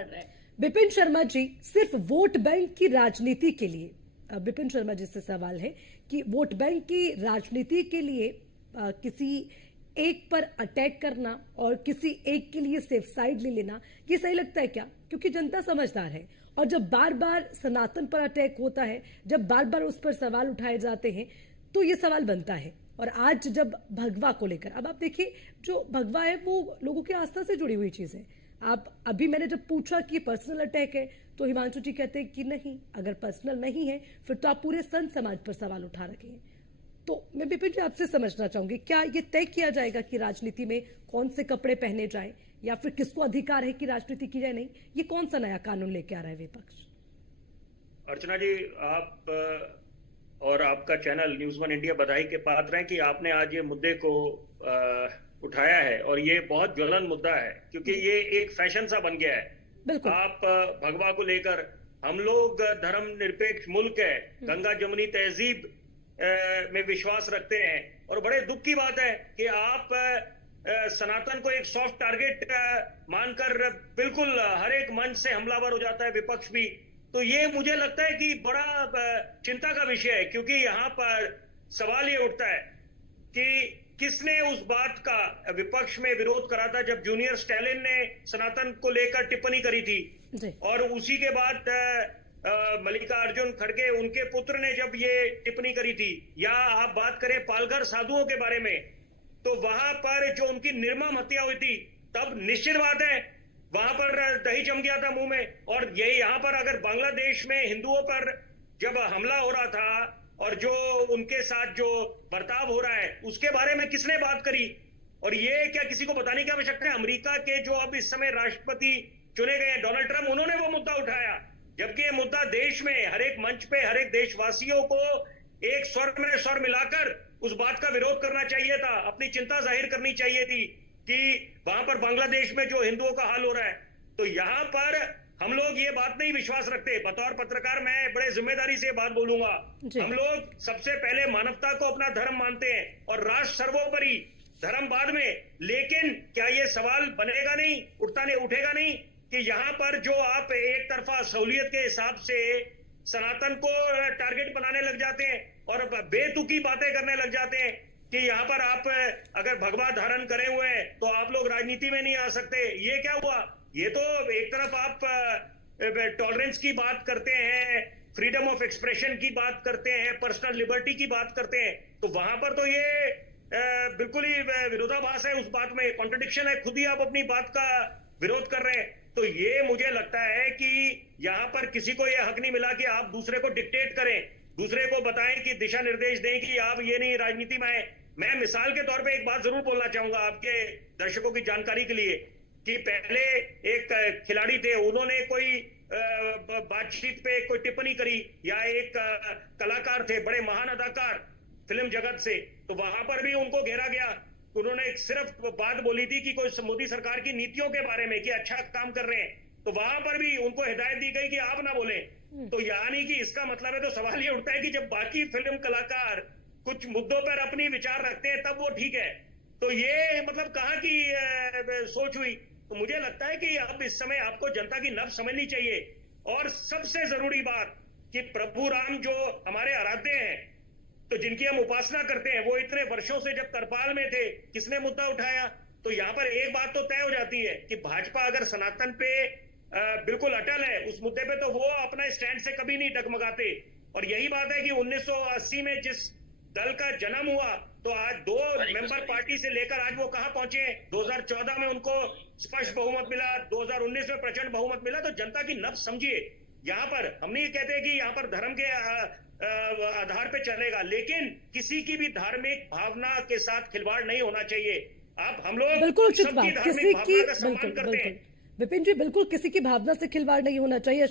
पड़ रहा है। विपिन शर्मा जी, सिर्फ वोट बैंक की राजनीति के लिए, विपिन शर्मा जी से सवाल है कि वोट बैंक की राजनीति के लिए किसी एक पर अटैक करना और किसी एक के लिए सेफ साइड ले लेना, ये सही लगता है क्या? क्योंकि जनता समझदार है और जब बार बार सनातन पर अटैक होता है, जब बार बार उस पर सवाल उठाए जाते हैं, तो ये सवाल बनता है। और आज जब भगवा को लेकर, अब आप देखिए, जो भगवा है वो लोगों की आस्था से जुड़ी हुई चीज है। आप अभी मैंने जब पूछा कि पर्सनल अटैक है, तो हिमांशु जी कहते हैं कि नहीं, अगर पर्सनल नहीं है फिर तो आप पूरे संत समाज पर सवाल उठा रखे हैं। तो मैं विपिन जी आपसे समझना चाहूंगी, क्या ये तय किया जाएगा कि राजनीति में कौन से कपड़े पहने जाएं, या फिर किसको अधिकार है कि राजनीति की जाए? नहीं, ये कौन सा नया कानून लेके आ रहा है विपक्ष? अर्चना जी, आप और आपका चैनल न्यूज़ वन इंडिया बधाई के पात्र हैं कि आपने आज ये मुद्दे को उठाया है, और ये बहुत ज्वलन मुद्दा है क्योंकि ये एक फैशन सा बन गया है। आप भगवा को लेकर, हम लोग धर्मनिरपेक्ष मुल्क है, गंगा जमुनी तहजीब में विश्वास रखते हैं, और बड़े दुख की बात है कि आप सनातन को एक सॉफ्ट टारगेट मानकर बिल्कुल हर एक मंच से हमलावर हो जाता है विपक्ष भी। तो ये मुझे लगता है कि बड़ा चिंता का विषय है, क्योंकि यहाँ पर सवाल ये उठता है कि किसने उस बात का विपक्ष में विरोध करा था जब जूनियर स्टालिन ने सनातन को लेकर टिप्पणी करी थी, और उसी के बाद मल्लिकार्जुन खड़गे, उनके पुत्र ने जब ये टिप्पणी करी थी, या आप बात करें पालघर साधुओं के बारे में, तो वहां पर जो उनकी निर्मम हत्या हुई थी, तब निश्चित बात है वहां पर दही जम गया था मुंह में। और यही यहाँ पर अगर बांग्लादेश में हिंदुओं पर जब हमला हो रहा था और जो उनके साथ जो बर्ताव हो रहा है, उसके बारे में किसने बात करी? और ये क्या किसी को बताने की आवश्यकता है? अमेरिका के जो अब इस समय राष्ट्रपति चुने गए हैं, डोनाल्ड ट्रंप, उन्होंने वो मुद्दा उठाया, जबकि ये मुद्दा देश में हर एक मंच पे हर एक देशवासियों को एक स्वर में स्वर मिलाकर उस बात का विरोध करना चाहिए था, अपनी चिंता जाहिर करनी चाहिए थी कि वहां पर बांग्लादेश में जो हिंदुओं का हाल हो रहा है। तो यहाँ पर हम लोग ये बात नहीं विश्वास रखते। बतौर पत्रकार मैं बड़े जिम्मेदारी से बात बोलूंगा, हम लोग सबसे पहले मानवता को अपना धर्म मानते हैं और राष्ट्र सर्वोपरि, धर्म बाद में। लेकिन क्या ये सवाल बनेगा नहीं, उठेगा नहीं कि यहाँ पर जो आप एक तरफा सहूलियत के हिसाब से सनातन को टारगेट बनाने लग जाते हैं और बेतुकी बातें करने लग जाते हैं कि यहाँ पर आप अगर भगवा धारण करे हुए हैं तो आप लोग राजनीति में नहीं आ सकते। ये क्या हुआ? ये तो एक तरफ आप टॉलरेंस की बात करते हैं, फ्रीडम ऑफ एक्सप्रेशन की बात करते हैं, पर्सनल लिबर्टी की बात करते हैं, तो वहां पर तो ये बिल्कुल ही विरोधाभास है, उस बात में कॉन्ट्रडिक्शन है, खुद ही आप अपनी बात का विरोध कर रहे हैं। तो ये मुझे लगता है कि यहाँ पर किसी को ये हक नहीं मिला कि आप दूसरे को डिक्टेट करें, दूसरे को बताएं कि दिशा निर्देश दें कि आप ये नहीं राजनीति में आए। मैं मिसाल के तौर पे एक बात जरूर बोलना चाहूंगा आपके दर्शकों की जानकारी के लिए कि पहले एक खिलाड़ी थे, उन्होंने कोई बातचीत पे कोई टिप्पणी करी, या एक कलाकार थे, बड़े महान अदाकार फिल्म जगत से, तो वहां पर भी उनको घेरा गया। उन्होंने सिर्फ बात बोली थी कि कोई मोदी सरकार की नीतियों के बारे में कि अच्छा काम कर रहे हैं, तो वहां पर भी उनको हिदायत दी गई कि आप ना बोले। तो यानी कि इसका मतलब है, तो सवाल ये उठता है कि जब बाकी फिल्म कलाकार कुछ मुद्दों पर अपनी विचार रखते हैं तब वो ठीक है, तो ये मतलब कहाँ की सोच हुई? तो मुझे लगता है कि अब इस समय आपको जनता की नब्ज समझनी चाहिए। और सबसे जरूरी बात कि प्रभु राम जो हमारे आराध्य हैं, तो जिनकी हम उपासना करते हैं, वो इतने वर्षों से जब तरपाल में थे, किसने मुद्दा उठाया? तो यहाँ पर एक बात तो तय हो जाती है कि भाजपा अगर सनातन पे बिल्कुल अटल है उस मुद्दे पे, तो वो अपना स्टैंड से कभी नहीं डगमगाते। और यही बात है कि 1980 में जिस दल का जन्म हुआ, तो आज 2 मेंबर पार्टी से लेकर आज वो कहां पहुंचे? 2014 में उनको स्पष्ट बहुमत मिला, 2019 में प्रचंड बहुमत मिला। तो जनता की नब्ज समझिए। यहाँ पर हम नहीं कहते कि यहाँ पर धर्म के आधार पे चलेगा, लेकिन किसी की भी धार्मिक भावना के साथ खिलवाड़ नहीं होना चाहिए। हम लोग बिल्कुल उचित बात, सबकी धार्मिक भावना का सम्मान करते हैं। विपिन जी, बिल्कुल किसी की भावना से खिलवाड़ नहीं होना चाहिए।